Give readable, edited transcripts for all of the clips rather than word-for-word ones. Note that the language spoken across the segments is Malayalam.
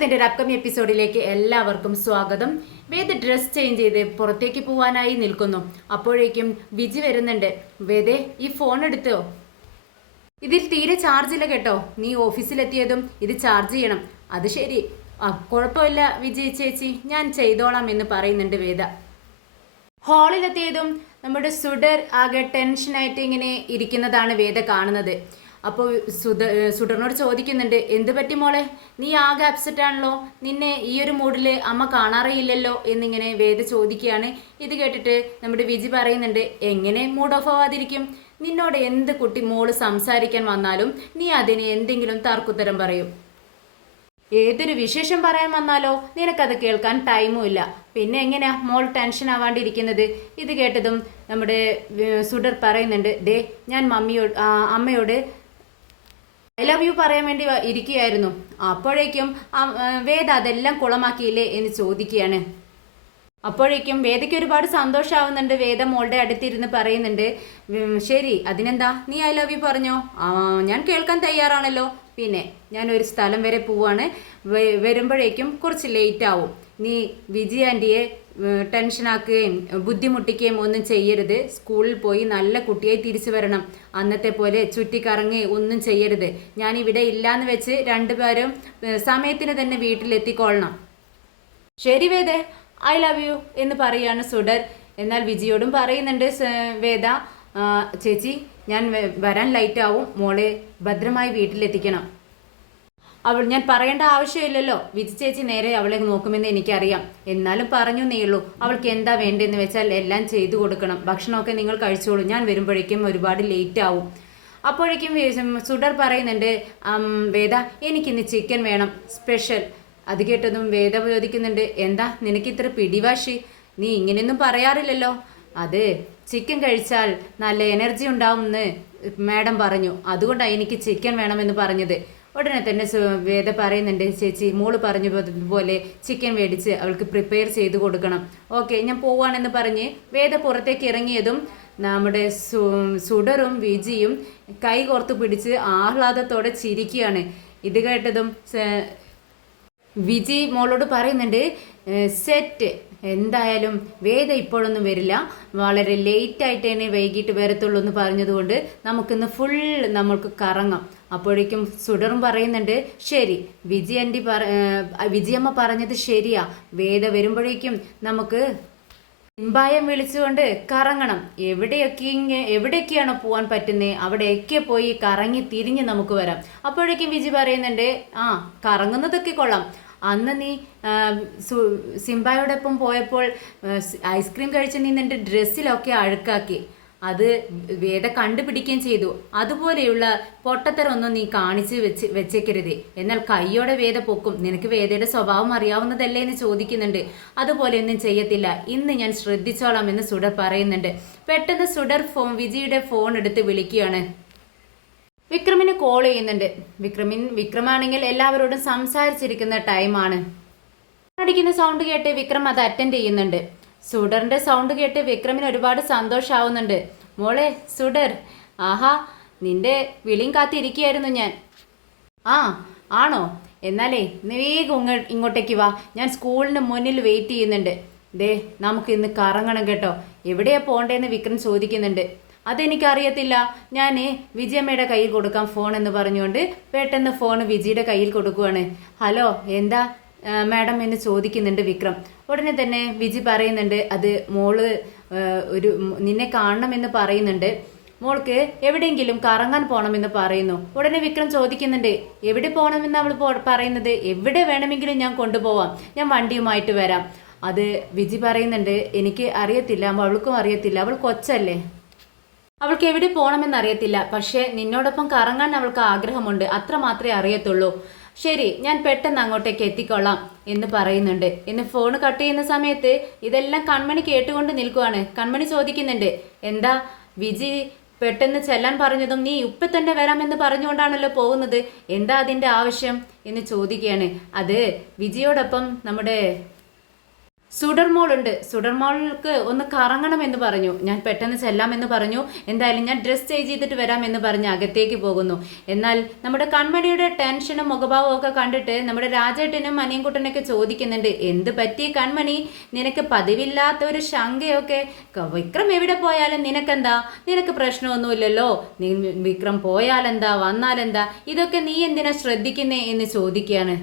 ചിത്രത്തിന്റെ ഒരു അപ്കമിങ് എപ്പിസോഡിലേക്ക് എല്ലാവർക്കും സ്വാഗതം. വേദ ഡ്രസ് ചേഞ്ച് ചെയ്ത് പുറത്തേക്ക് പോവാനായി നിൽക്കുന്നു. അപ്പോഴേക്കും വിജി വരുന്നുണ്ട്. വേദേ, ഈ ഫോൺ എടുത്തോ? ഇതിൽ തീരെ ചാർജ് ഇല്ല കേട്ടോ. നീ ഓഫീസിലെത്തിയതും ഇത് ചാർജ് ചെയ്യണം. അത് ശരി, കുഴപ്പമില്ല വിജയ് ചേച്ചി, ഞാൻ ചെയ്തോളാം എന്ന് പറയുന്നുണ്ട് വേദ. ഹാളിലെത്തിയതും നമ്മുടെ സുഡർ ആകെ ടെൻഷനായിട്ട് ഇങ്ങനെ ഇരിക്കുന്നതാണ് വേദ കാണുന്നത്. അപ്പോൾ സുഡറിനോട് ചോദിക്കുന്നുണ്ട്, എന്ത് പറ്റി മോളെ, നീ ആകെ അപ്സെറ്റ് ആണല്ലോ, നിന്നെ ഈ ഒരു മൂഡിൽ അമ്മ കാണാറേയില്ലല്ലോ എന്നിങ്ങനെ വേദ ചോദിക്കുകയാണ്. ഇത് കേട്ടിട്ട് നമ്മുടെ വിജി പറയുന്നുണ്ട്, എങ്ങനെ മൂഡ് ഓഫ് ആവാതിരിക്കും? നിന്നോട് എന്ത് കുട്ടി മോള് സംസാരിക്കാൻ വന്നാലും നീ അതിന് എന്തെങ്കിലും തർക്കുത്തരം പറയും. ഏതൊരു വിശേഷം പറയാൻ വന്നാലോ നിനക്കത് കേൾക്കാൻ ടൈമും ഇല്ല. പിന്നെ എങ്ങനെയാ മോൾ ടെൻഷൻ ആവാണ്ടിരിക്കുന്നത്? ഇത് കേട്ടതും നമ്മുടെ സുഡർ പറയുന്നുണ്ട്, ദേ ഞാൻ അമ്മയോട് ഐ ലവ് യു പറയാൻ വേണ്ടി ഇരിക്കുകയായിരുന്നു. അപ്പോഴേക്കും വേദ അതെല്ലാം കുളമാക്കിയില്ലേ എന്ന് ചോദിക്കുകയാണ്. അപ്പോഴേക്കും വേദയ്ക്ക് ഒരുപാട് സന്തോഷമാവുന്നുണ്ട്. വേദ മോളുടെ അടുത്തിരുന്ന് പറയുന്നുണ്ട്, ശരി അതിനെന്താ, നീ ഐ ലവ് യു പറഞ്ഞോ, ഞാൻ കേൾക്കാൻ തയ്യാറാണല്ലോ. പിന്നെ ഞാൻ ഒരു സ്ഥലം വരെ പോവാണ്, വരുമ്പോഴേക്കും കുറച്ച് ലേറ്റ് ആവും. നീ വിജയ് ആൻറ്റിയെ ടെൻഷനാക്കുകയും ബുദ്ധിമുട്ടിക്കുകയും ഒന്നും ചെയ്യരുത്. സ്കൂളിൽ പോയി നല്ല കുട്ടിയായി തിരിച്ചു വരണം. അന്നത്തെ പോലെ ചുറ്റിക്കറങ്ങി ഒന്നും ചെയ്യരുത്. ഞാൻ ഇവിടെ ഇല്ലാന്ന് വെച്ച് രണ്ടുപേരും സമയത്തിന് തന്നെ വീട്ടിലെത്തിക്കൊള്ളണം. ശരി വേദ, ഐ ലവ് യു എന്ന് പറയാണ് സുഡർ. എന്നാൽ വിജിയോടും പറയുന്നുണ്ട് വേദ, ചേച്ചി വരാൻ ലൈറ്റ് ആവും, മോളെ ഭദ്രമായി വീട്ടിലെത്തിക്കണം. ഞാൻ പറയേണ്ട ആവശ്യമില്ലല്ലോ, വിജി ചേച്ചി നേരെ അവളെ നോക്കുമെന്ന് എനിക്കറിയാം. എന്നാലും പറഞ്ഞു നീയുള്ളൂ, അവൾക്ക് എന്താ വേണ്ടതെന്ന് വെച്ചാൽ എല്ലാം ചെയ്തു കൊടുക്കണം. ഭക്ഷണമൊക്കെ നിങ്ങൾ കഴിച്ചോളൂ, ഞാൻ വരുമ്പോഴേക്കും ഒരുപാട് ലേറ്റ് ആവും. അപ്പോഴേക്കും സുഡർ പറയുന്നുണ്ട്, വേദ എനിക്കിന്ന് ചിക്കൻ വേണം, സ്പെഷ്യൽ. അത് കേട്ടതും വേദ ചോദിക്കുന്നുണ്ട്, എന്താ നിനക്ക് ഇത്ര പിടിവാശി? നീ ഇങ്ങനെയൊന്നും പറയാറില്ലല്ലോ. അത് ചിക്കൻ കഴിച്ചാൽ നല്ല എനർജി ഉണ്ടാവുമെന്ന് മാഡം പറഞ്ഞു, അതുകൊണ്ടാണ് എനിക്ക് ചിക്കൻ വേണമെന്ന് പറഞ്ഞത്. ഉടനെ തന്നെ വേദ പറയുന്നുണ്ട്, ചേച്ചി മോള് പറഞ്ഞതുപോലെ ചിക്കൻ മേടിച്ച് അവൾക്ക് പ്രിപ്പയർ ചെയ്ത് കൊടുക്കണം. ഓക്കെ, ഞാൻ പോവാണെന്ന് പറഞ്ഞ് വേദ പുറത്തേക്ക് ഇറങ്ങിയതും നമ്മുടെ സുഡറും വിജിയും കൈ കോർത്ത് പിടിച്ച് ആഹ്ലാദത്തോടെ ചിരിക്കുകയാണ്. ഇത് കേട്ടതും വിജി മോളോട് പറയുന്നുണ്ട്, സെറ്റ്, എന്തായാലും വേദ ഇപ്പോഴൊന്നും വരില്ല, വളരെ ലേറ്റായിട്ട് തന്നെ വൈകിട്ട് വരത്തുള്ളൂ എന്ന് പറഞ്ഞതുകൊണ്ട് നമുക്കിന്ന് ഫുൾ നമ്മൾക്ക് കറങ്ങാം. അപ്പോഴേക്കും സുഡറും പറയുന്നുണ്ട്, ശരി വിജയമ്മ പറഞ്ഞത് ശരിയാ, വേദ വരുമ്പോഴേക്കും നമുക്ക് സിംബായം വിളിച്ചുകൊണ്ട് കറങ്ങണം. എവിടെയൊക്കെയാണോ പോകാൻ പറ്റുന്നത് അവിടെയൊക്കെ പോയി കറങ്ങി തിരിഞ്ഞ് നമുക്ക് വരാം. അപ്പോഴേക്കും വിജി പറയുന്നുണ്ട്, കറങ്ങുന്നതൊക്കെ കൊള്ളാം, അന്ന് നീ സിംബായോടൊപ്പം പോയപ്പോൾ ഐസ്ക്രീം കഴിച്ച് നീ നിൻ്റെ ഡ്രസ്സിലൊക്കെ അഴുക്കാക്കി, അത് വേദ കണ്ടുപിടിക്കുകയും ചെയ്തു. അതുപോലെയുള്ള പൊട്ടത്തരമൊന്നും നീ കാണിച്ച് വെച്ചേക്കരുത്. എന്നാൽ കയ്യോടെ വേദ പൊക്കും. നിനക്ക് വേദയുടെ സ്വഭാവം അറിയാവുന്നതല്ലേ എന്ന് ചോദിക്കുന്നുണ്ട്. അതുപോലെയൊന്നും ചെയ്യത്തില്ല, ഇന്ന് ഞാൻ ശ്രദ്ധിച്ചോളാം എന്ന് സുഡർ പറയുന്നുണ്ട്. പെട്ടെന്ന് സുഡർ വിജിയുടെ ഫോൺ എടുത്ത് വിളിക്കുകയാണ്. വിക്രമിന് കോൾ ചെയ്യുന്നുണ്ട്. വിക്രമാണെങ്കിൽ എല്ലാവരോടും സംസാരിച്ചിരിക്കുന്ന ടൈമാണ്. അടിക്കുന്ന സൗണ്ട് കേട്ട് വിക്രം അത് അറ്റൻഡ് ചെയ്യുന്നുണ്ട്. സുഡറിന്റെ സൗണ്ട് കേട്ട് വിക്രമിന് ഒരുപാട് സന്തോഷമാവുന്നുണ്ട്. മോളെ സുഡർ, ആഹാ, നിന്റെ വിളിയും കാത്തിരിക്കുകയായിരുന്നു ഞാൻ. ആണോ? എന്നാലേ വേഗം ഇങ്ങോട്ടേക്ക് വാ, ഞാൻ സ്കൂളിന് മുന്നിൽ വെയിറ്റ് ചെയ്യുന്നുണ്ട്. ദേ നമുക്ക് ഇന്ന് കറങ്ങണം കേട്ടോ. എവിടെയാ പോണ്ടേന്ന് വിക്രം ചോദിക്കുന്നുണ്ട്. അതെനിക്കറിയത്തില്ല, ഞാൻ വിജയമ്മയുടെ കയ്യിൽ കൊടുക്കാം ഫോൺ എന്ന് പറഞ്ഞുകൊണ്ട് പെട്ടെന്ന് ഫോൺ വിജിയുടെ കയ്യിൽ കൊടുക്കുവാണ്. ഹലോ, എന്താ മാഡം എന്ന് ചോദിക്കുന്നുണ്ട് വിക്രം. ഉടനെ തന്നെ വിജി പറയുന്നുണ്ട്, അത് മോള് നിന്നെ കാണണമെന്ന് പറയുന്നുണ്ട്, മോൾക്ക് എവിടെയെങ്കിലും കറങ്ങാൻ പോകണമെന്ന് പറയുന്നു. ഉടനെ വിക്രം ചോദിക്കുന്നുണ്ട്, എവിടെ പോകണമെന്ന് അവൾ പറയുന്നത്? എവിടെ വേണമെങ്കിലും ഞാൻ കൊണ്ടുപോവാം, ഞാൻ വണ്ടിയുമായിട്ട് വരാം. അത് വിജി പറയുന്നുണ്ട്, എനിക്ക് അറിയത്തില്ല, അവൾക്കും അറിയത്തില്ല, അവൾ കൊച്ചല്ലേ, അവൾക്ക് എവിടെ പോകണമെന്ന് അറിയത്തില്ല. പക്ഷേ നിന്നോടൊപ്പം കറങ്ങാൻ അവൾക്ക് ആഗ്രഹമുണ്ട്, അത്ര മാത്രമേ അറിയത്തുള്ളൂ. ശരി, ഞാൻ പെട്ടെന്ന് അങ്ങോട്ടേക്ക് എത്തിക്കൊള്ളാം എന്ന് പറയുന്നുണ്ട്. ഇന്ന് ഫോൺ കട്ട് ചെയ്യുന്ന സമയത്ത് ഇതെല്ലാം കൺമണി കേട്ടുകൊണ്ട് നിൽക്കുവാണ്. കൺമണി ചോദിക്കുന്നുണ്ട്, എന്താ വിജി പെട്ടെന്ന് ചെല്ലാൻ പറഞ്ഞതും നീ ഇപ്പം തന്നെ വരാമെന്ന് പറഞ്ഞുകൊണ്ടാണല്ലോ പോകുന്നത്, എന്താ അതിൻ്റെ ആവശ്യം എന്ന് ചോദിക്കുകയാണ്. അത് വിജിയോടൊപ്പം നമ്മുടെ സുഡർമോളുണ്ട്. സുഡർമോൾക്ക് ഒന്ന് കറങ്ങണമെന്ന് പറഞ്ഞു. ഞാൻ പെട്ടെന്ന് ചെല്ലാമെന്ന് പറഞ്ഞു. എന്തായാലും ഞാൻ ഡ്രസ് ചേഞ്ച് ചെയ്തിട്ട് വരാമെന്ന് പറഞ്ഞ് അകത്തേക്ക് പോകുന്നു. എന്നാൽ നമ്മുടെ കൺമണിയുടെ ടെൻഷനും മുഖഭാവവും ഒക്കെ കണ്ടിട്ട് നമ്മുടെ രാജേട്ടനും മനിയൻകുട്ടനൊക്കെ ചോദിക്കുന്നുണ്ട്, എന്ത് പറ്റി കൺമണി, നിനക്ക് പതിവില്ലാത്ത ഒരു ശങ്കയൊക്കെ? വിക്രം എവിടെ പോയാലും നിനക്കെന്താ? നിനക്ക് പ്രശ്നമൊന്നുമില്ലല്ലോ. നീ വിക്രം പോയാലെന്താ വന്നാലെന്താ, ഇതൊക്കെ നീ എന്തിനാ ശ്രദ്ധിക്കുന്നേ എന്ന് ചോദിക്കുകയാണ്.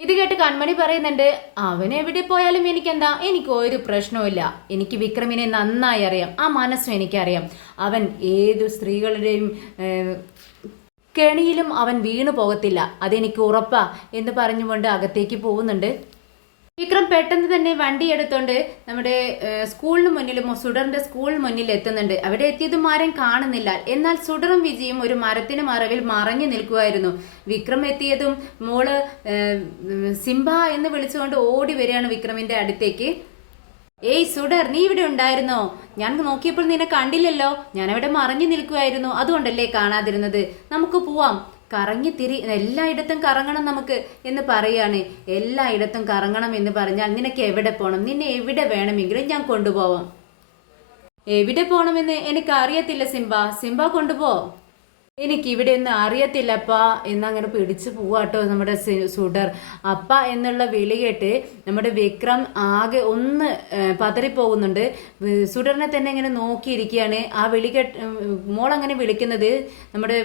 ഇത് കേട്ട് കൺമണി പറയുന്നുണ്ട്, അവൻ എവിടെ പോയാലും എനിക്കെന്താ, എനിക്ക് ഒരു പ്രശ്നവുമില്ല. എനിക്ക് വിക്രമിനെ നന്നായി അറിയാം, ആ മനസ്സും എനിക്കറിയാം. അവൻ ഏതു സ്ത്രീകളുടെയും കെണിയിലും അവൻ വീണു പോകത്തില്ല, അതെനിക്ക് ഉറപ്പാ എന്ന് പറഞ്ഞുകൊണ്ട് അകത്തേക്ക് പോകുന്നുണ്ട്. വിക്രം പെട്ടെന്ന് തന്നെ വണ്ടി എടുത്തോണ്ട് നമ്മുടെ സ്കൂളിന് മുന്നിലും സുഡറിന്റെ സ്കൂളിന് മുന്നിൽ എത്തുന്നുണ്ട്. അവിടെ എത്തിയതും ആരും കാണുന്നില്ല. എന്നാൽ സുഡറും വിജിയും ഒരു മരത്തിന് മറവിൽ മറഞ്ഞു നിൽക്കുമായിരുന്നു. വിക്രം എത്തിയതും മോള് സിംബ എന്ന് വിളിച്ചുകൊണ്ട് ഓടി വരികയാണ് വിക്രമിന്റെ അടുത്തേക്ക്. ഏയ് സുഡർ, നീ ഇവിടെ ഉണ്ടായിരുന്നോ? ഞാൻ നോക്കിയപ്പോൾ നിന്നെ കണ്ടില്ലല്ലോ. ഞാനവിടെ മറഞ്ഞു നിൽക്കുമായിരുന്നു, അതുകൊണ്ടല്ലേ കാണാതിരുന്നത്. നമുക്ക് പോവാം, കറങ്ങിത്തിരി, എല്ലായിടത്തും കറങ്ങണം നമുക്ക് എന്ന് പറയാണ്. എല്ലായിടത്തും കറങ്ങണം എന്ന് പറഞ്ഞാൽ നിനക്ക് എവിടെ പോകണം? നിന്നെ എവിടെ വേണമെങ്കിലും ഞാൻ കൊണ്ടുപോവാം. എവിടെ പോകണമെന്ന് എനിക്ക് അറിയത്തില്ല സിംബ, സിംബ കൊണ്ടുപോ. എനിക്കിവിടെ ഒന്നും അറിയത്തില്ലപ്പാ എന്നങ്ങനെ പിടിച്ചു പോവാട്ടോ നമ്മുടെ സുഡർ. അപ്പ എന്നുള്ള വിളി കേട്ട് നമ്മുടെ വിക്രം ആകെ ഒന്ന് പതറിപ്പോകുന്നുണ്ട്. സുഡറിനെ തന്നെ ഇങ്ങനെ നോക്കിയിരിക്കുകയാണ്. ആ വിളി കേട്ട് മോളങ്ങനെ വിളിക്കുന്നത് നമ്മുടെ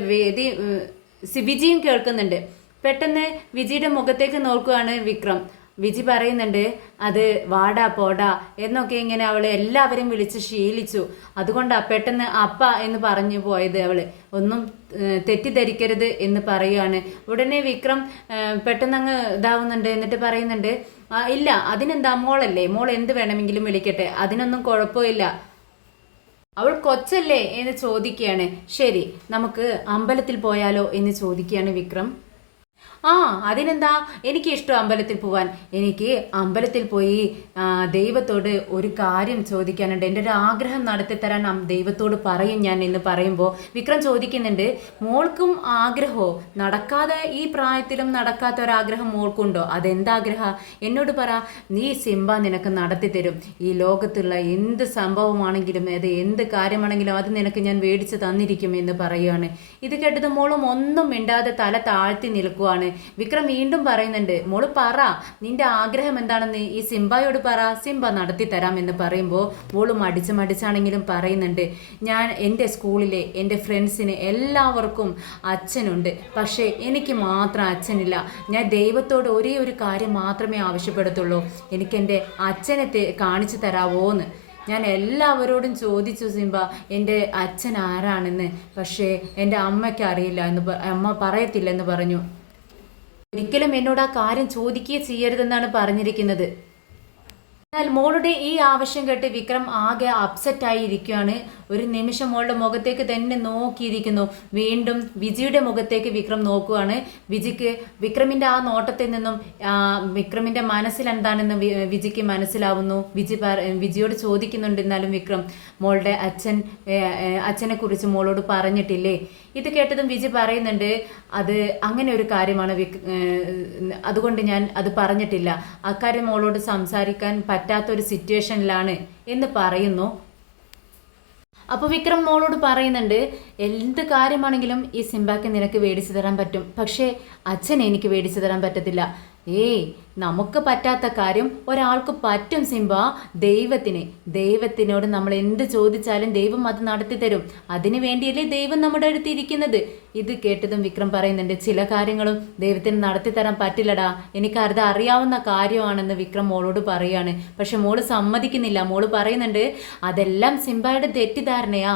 വിജിയും കേൾക്കുന്നുണ്ട്. പെട്ടെന്ന് വിജിയുടെ മുഖത്തേക്ക് നോക്കുകയാണ് വിക്രം. വിജി പറയുന്നുണ്ട്, അത് വാടാ പോടാ എന്നൊക്കെ ഇങ്ങനെ അവളെ എല്ലാവരും വിളിച്ച് ശീലിച്ചു, അതുകൊണ്ടാ പെട്ടെന്ന് അപ്പ എന്ന് പറഞ്ഞു പോയത്. അവള് ഒന്നും തെറ്റിദ്ധരിക്കരുത് എന്ന് പറയുകയാണ്. ഉടനെ വിക്രം പെട്ടെന്ന് അങ്ങ് ഇതാവുന്നുണ്ട്. എന്നിട്ട് പറയുന്നുണ്ട്, ഇല്ല അതിനെന്താ, മോളല്ലേ, മോൾ എന്ത് വേണമെങ്കിലും വിളിക്കട്ടെ, അതിനൊന്നും കുഴപ്പമില്ല. അവൾ കൊച്ചല്ലേ എന്ന് ചോദിക്കുകയാണ്. ശരി, നമുക്ക് അമ്പലത്തിൽ പോയാലോ എന്ന് ചോദിക്കുകയാണ് വിക്രം. അതിനെന്താ, എനിക്ക് ഇഷ്ടം അമ്പലത്തിൽ പോവാൻ. എനിക്ക് അമ്പലത്തിൽ പോയി ദൈവത്തോട് ഒരു കാര്യം ചോദിക്കാനുണ്ട്. എൻ്റെ ഒരു ആഗ്രഹം നടത്തിത്തരാൻ ദൈവത്തോട് പറയും ഞാൻ എന്ന് പറയുമ്പോൾ വിക്രം ചോദിക്കുന്നുണ്ട്, മോൾക്കും ആഗ്രഹമോ? നടക്കാതെ ഈ പ്രായത്തിലും നടക്കാത്ത ഒരാഗ്രഹം മോൾക്കുണ്ടോ? അതെന്താഗ്രഹ? എന്നോട് പറ. നീ സിംബ നിനക്ക് നടത്തി തരും. ഈ ലോകത്തുള്ള എന്ത് സംഭവമാണെങ്കിലും അത് എന്ത് കാര്യമാണെങ്കിലും അത് നിനക്ക് ഞാൻ മേടിച്ച് തന്നിരിക്കും എന്ന് പറയുകയാണ്. ഇത് കേട്ടത് മോളും ഒന്നും മിണ്ടാതെ തല താഴ്ത്തി നിൽക്കുവാണ്. വിക്രം വീണ്ടും പറയുന്നുണ്ട്, മോള് പറ, നിന്റെ ആഗ്രഹം എന്താണെന്ന് ഈ സിംബയോട് പറ, സിംബ നടത്തി തരാം എന്ന് പറയുമ്പോൾ മോള് മടിച്ചാണെങ്കിലും പറയുന്നുണ്ട്, ഞാൻ എൻ്റെ സ്കൂളിലെ എൻ്റെ ഫ്രണ്ട്സിന് എല്ലാവർക്കും അച്ഛനുണ്ട്, പക്ഷേ എനിക്ക് മാത്രം അച്ഛനില്ല. ഞാൻ ദൈവത്തോട് ഒരേ ഒരു കാര്യം മാത്രമേ ആവശ്യപ്പെടുത്തുള്ളൂ, എനിക്കെൻ്റെ അച്ഛനെ കാണിച്ചു തരാവോന്ന്. ഞാൻ എല്ലാവരോടും ചോദിച്ചു സിംബ എൻ്റെ അച്ഛൻ ആരാണെന്ന്, പക്ഷേ എൻ്റെ അമ്മയ്ക്ക് അറിയില്ല എന്ന് അമ്മ പറയത്തില്ലെന്ന് പറഞ്ഞു. ഒരിക്കലും എന്നോട് ആ കാര്യം ചോദിക്കുകയും ചെയ്യരുതെന്നാണ് പറഞ്ഞിരിക്കുന്നത്. എന്നാൽ മോളുടെ ഈ ആവശ്യം കേട്ട് വിക്രം ആകെ അപ്സെറ്റായി ഇരിക്കുകയാണ്. ഒരു നിമിഷം മോളുടെ മുഖത്തേക്ക് തന്നെ നോക്കിയിരിക്കുന്നു. വീണ്ടും വിജിയുടെ മുഖത്തേക്ക് വിക്രം നോക്കുകയാണ്. വിജിക്ക് വിക്രമിൻ്റെ ആ നോട്ടത്തിൽ നിന്നും വിക്രമിൻ്റെ മനസ്സിലെന്താണെന്ന് വിജിക്ക് മനസ്സിലാവുന്നു. വിജിയോട് ചോദിക്കുന്നുണ്ട്. എന്നാലും വിക്രം മോളുടെ അച്ഛനെ കുറിച്ച് മോളോട് പറഞ്ഞിട്ടില്ലേ? ഇത് കേട്ടതും വിജി പറയുന്നുണ്ട്, അത് അങ്ങനെ ഒരു കാര്യമാണ്, അതുകൊണ്ട് ഞാൻ അത് പറഞ്ഞിട്ടില്ല. അക്കാര്യം മോളോട് സംസാരിക്കാൻ പറ്റാത്തൊരു സിറ്റുവേഷനിലാണ് എന്ന് പറയുന്നു. അപ്പോൾ വിക്രം മോളോട് പറയുന്നുണ്ട്, എന്ത് കാര്യമാണെങ്കിലും ഈ സിംബാക്ക് നിനക്ക് മേടിച്ചു തരാൻ പറ്റും, പക്ഷേ അച്ഛനെ എനിക്ക് മേടിച്ചു തരാൻ പറ്റത്തില്ല. നമുക്ക് പറ്റാത്ത കാര്യം ഒരാൾക്ക് പറ്റും സിംബ. ദൈവത്തിനോട് നമ്മൾ എന്ത് ചോദിച്ചാലും ദൈവം അത് നടത്തി തരും. അതിനു വേണ്ടിയല്ലേ ദൈവം നമ്മുടെ അടുത്ത് ഇരിക്കുന്നത്. ഇത് കേട്ടതും വിക്രം പറയുന്നുണ്ട്, ചില കാര്യങ്ങളും ദൈവത്തിന് നടത്തി തരാൻ പറ്റില്ലടാ, എനിക്കത് അറിയാവുന്ന കാര്യമാണെന്ന് വിക്രം മോളോട് പറയുകയാണ്. പക്ഷെ മോള് സമ്മതിക്കുന്നില്ല. മോള് പറയുന്നുണ്ട്, അതെല്ലാം സിംബയുടെ തെറ്റിദ്ധാരണയാ.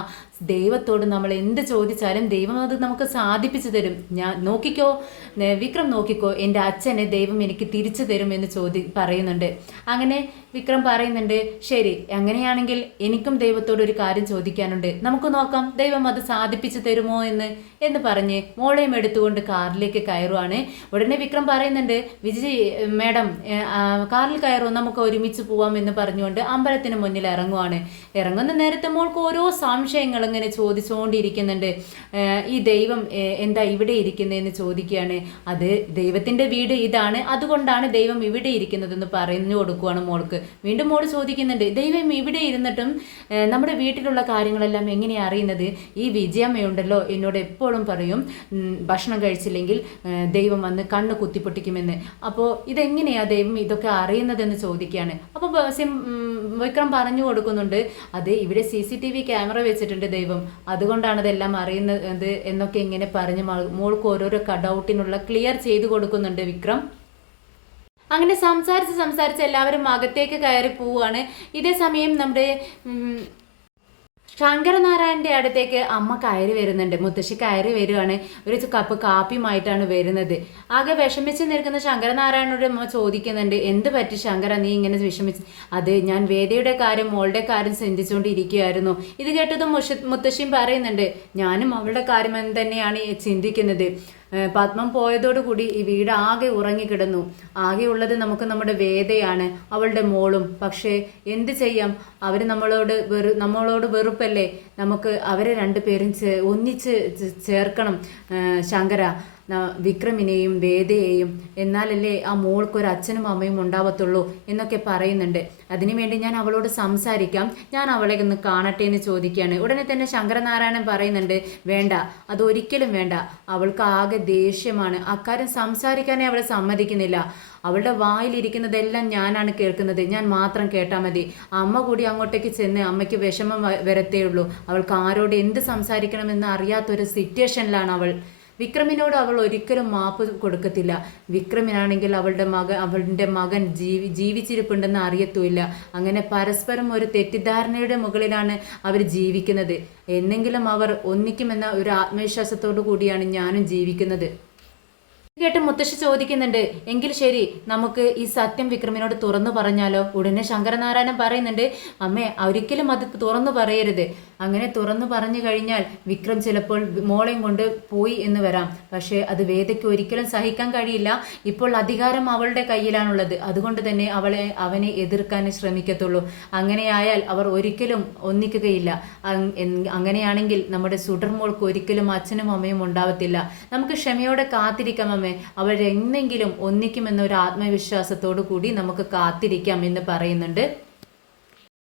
ദൈവത്തോട് നമ്മൾ എന്ത് ചോദിച്ചാലും ദൈവം അത് നമുക്ക് സാധിപ്പിച്ചു തരും. ഞാൻ നോക്കിക്കോ വിക്രം, നോക്കിക്കോ, എൻ്റെ അച്ഛനെ ദൈവം എനിക്ക് തിരിച്ചു തരും എന്ന് പറയുന്നുണ്ട്. അങ്ങനെ വിക്രം പറയുന്നുണ്ട്, ശരി, അങ്ങനെയാണെങ്കിൽ എനിക്കും ദൈവത്തോട് ഒരു കാര്യം ചോദിക്കാനുണ്ട്, നമുക്ക് നോക്കാം ദൈവം അത് സാധിപ്പിച്ചു തരുമോ എന്ന് പറഞ്ഞ് മോളെയും എടുത്തുകൊണ്ട് കാറിലേക്ക് കയറുവാണ്. ഉടനെ വിക്രം പറയുന്നുണ്ട്, വിജയ് മേഡം കാറിൽ കയറും, നമുക്ക് ഒരുമിച്ച് പോവാം എന്ന് പറഞ്ഞുകൊണ്ട് അമ്പലത്തിന് മുന്നിൽ ഇറങ്ങുന്ന നേരത്തെ മോൾക്ക് ഓരോ സംശയങ്ങൾ ഇങ്ങനെ ചോദിച്ചുകൊണ്ടിരിക്കുന്നുണ്ട്. ഈ ദൈവം എന്താ ഇവിടെ ഇരിക്കുന്നതെന്ന് ചോദിക്കുകയാണ്. അത് ദൈവത്തിൻ്റെ വീട് ഇതാണ്, അതുകൊണ്ടാണ് ദൈവം ഇവിടെ ഇരിക്കുന്നതെന്ന് പറഞ്ഞു കൊടുക്കുവാണ് മോൾക്ക്. വീണ്ടും മോള് ചോദിക്കുന്നുണ്ട്, ദൈവം ഇവിടെ ഇരുന്നിട്ടും നമ്മുടെ വീട്ടിലുള്ള കാര്യങ്ങളെല്ലാം എങ്ങനെയാണ് അറിയുന്നത്? ഈ വിജയമ്മയുണ്ടല്ലോ എന്നോട് എപ്പോഴും പറയും ഭക്ഷണം കഴിച്ചില്ലെങ്കിൽ ദൈവം വന്ന് കണ്ണ് കുത്തിപ്പൊട്ടിക്കുമെന്ന്. അപ്പോൾ ഇതെങ്ങനെയാ ദൈവം ഇതൊക്കെ അറിയുന്നതെന്ന് ചോദിക്കുകയാണ്. അപ്പോൾ വിക്രം പറഞ്ഞു കൊടുക്കുന്നുണ്ട്, അത് ഇവിടെ CCTV ക്യാമറ വെച്ചിട്ടുണ്ട് ദൈവം, അതുകൊണ്ടാണ് ഇതെല്ലാം അറിയുന്നത് എന്നൊക്കെ ഇങ്ങനെ പറഞ്ഞ് മോൾക്ക് ഓരോരോ ഡൗട്ടിനുള്ള ക്ലിയർ ചെയ്തു കൊടുക്കുന്നുണ്ട് വിക്രം. അങ്ങനെ സംസാരിച്ച് എല്ലാവരും അകത്തേക്ക് കയറി പോവുകയാണ്. ഇതേ സമയം നമ്മുടെ ശങ്കരനാരായണന്റെ അടുത്തേക്ക് അമ്മ കയറി വരുന്നുണ്ട്. മുത്തശ്ശി കയറി വരികയാണ്. ഒരു കപ്പ് കാപ്പിയുമായിട്ടാണ് വരുന്നത്. ആകെ വിഷമിച്ച് നിൽക്കുന്ന ശങ്കരനാരായണനോട് അമ്മ ചോദിക്കുന്നുണ്ട്, എന്ത് പറ്റി ശങ്കര, നീ ഇങ്ങനെ വിഷമിച്ച്? അത് ഞാൻ വേദയുടെ കാര്യം മോളുടെ കാര്യം ചിന്തിച്ചുകൊണ്ടിരിക്കുകയായിരുന്നു. ഇത് കേട്ടതും മുത്തശ്ശിയും പറയുന്നുണ്ട്, ഞാനും അവളുടെ കാര്യം തന്നെയാണ് ചിന്തിക്കുന്നത്. പത്മം പോയതോടുകൂടി ഈ വീട് ആകെ ഉറങ്ങിക്കിടന്നു. ആകെ ഉള്ളത് നമുക്ക് നമ്മുടെ വേദയാണ്, അവളുടെ മോളും. പക്ഷേ എന്ത് ചെയ്യാം, അവർ നമ്മളോട് വെറുപ്പല്ലേ. നമുക്ക് അവരെ രണ്ടുപേരും ഒന്നിച്ച് ചേർക്കണം ശങ്കര, വിക്രമിനെയും വേദയെയും. എന്നാലല്ലേ ആ മോൾക്കൊരു അച്ഛനും അമ്മയും ഉണ്ടാവത്തുള്ളൂ എന്നൊക്കെ പറയുന്നുണ്ട്. അതിനുവേണ്ടി ഞാൻ അവളോട് സംസാരിക്കാം, ഞാൻ അവളെ ഒന്ന് കാണട്ടെ എന്ന് ചോദിക്കുകയാണ്. ഉടനെ തന്നെ ശങ്കരനാരായണൻ പറയുന്നുണ്ട്, വേണ്ട, അതൊരിക്കലും വേണ്ട. അവൾക്ക് ആകെ ദേഷ്യമാണ്. അക്കാര്യം സംസാരിക്കാനേ അവളെ സമ്മതിക്കുന്നില്ല. അവളുടെ വായിലിരിക്കുന്നതെല്ലാം ഞാനാണ് കേൾക്കുന്നത്, ഞാൻ മാത്രം കേട്ടാൽ മതി. അമ്മ കൂടി അങ്ങോട്ടേക്ക് ചെന്ന് അമ്മയ്ക്ക് വിഷമം വരത്തേ ഉള്ളൂ. അവൾക്ക് ആരോട് എന്ത് സംസാരിക്കണമെന്ന് അറിയാത്തൊരു സിറ്റുവേഷനിലാണ് അവൾ. വിക്രമിനോട് അവൾ ഒരിക്കലും മാപ്പ് കൊടുക്കത്തില്ല. വിക്രമിനാണെങ്കിൽ അവളുടെ മകൻ ജീവിച്ചിരിപ്പുണ്ടെന്ന് അറിയത്തുമില്ല. അങ്ങനെ പരസ്പരം ഒരു തെറ്റിദ്ധാരണയുടെ മുകളിലാണ് അവർ ജീവിക്കുന്നത്. എന്നെങ്കിലും അവർ ഒന്നിക്കുമെന്ന ഒരു ആത്മവിശ്വാസത്തോടു കൂടിയാണ് ഞാനും ജീവിക്കുന്നത്. കേട്ട് മുത്തശ്ശി ചോദിക്കുന്നുണ്ട്, എങ്കിൽ ശരി, നമുക്ക് ഈ സത്യം വിക്രമിനോട് തുറന്നു പറഞ്ഞാലോ? ഉടനെ ശങ്കരനാരായണൻ പറയുന്നുണ്ട്, അമ്മേ, ഒരിക്കലും അത് തുറന്നു പറയരുത്. അങ്ങനെ തുറന്നു പറഞ്ഞു കഴിഞ്ഞാൽ വിക്രം ചിലപ്പോൾ മോളെയും കൊണ്ട് പോയി എന്ന് വരാം. പക്ഷേ അത് വേദയ്ക്ക് ഒരിക്കലും സഹിക്കാൻ കഴിയില്ല. ഇപ്പോൾ അധികാരം അവളുടെ കയ്യിലാണുള്ളത്. അതുകൊണ്ട് തന്നെ അവനെ എതിർക്കാൻ ശ്രമിക്കത്തുള്ളൂ. അങ്ങനെയായാൽ അവർ ഒരിക്കലും ഒന്നിക്കുകയില്ല. അങ്ങനെയാണെങ്കിൽ നമ്മുടെ സുഡർമോൾക്ക് ഒരിക്കലും അച്ഛനും അമ്മയും ഉണ്ടാവത്തില്ല. നമുക്ക് ക്ഷമയോടെ കാത്തിരിക്കാം അമ്മേ, അവരെന്നെങ്കിലും ഒന്നിക്കുമെന്നൊരു ആത്മവിശ്വാസത്തോടു കൂടി നമുക്ക് കാത്തിരിക്കാം എന്ന് പറയുന്നുണ്ട്.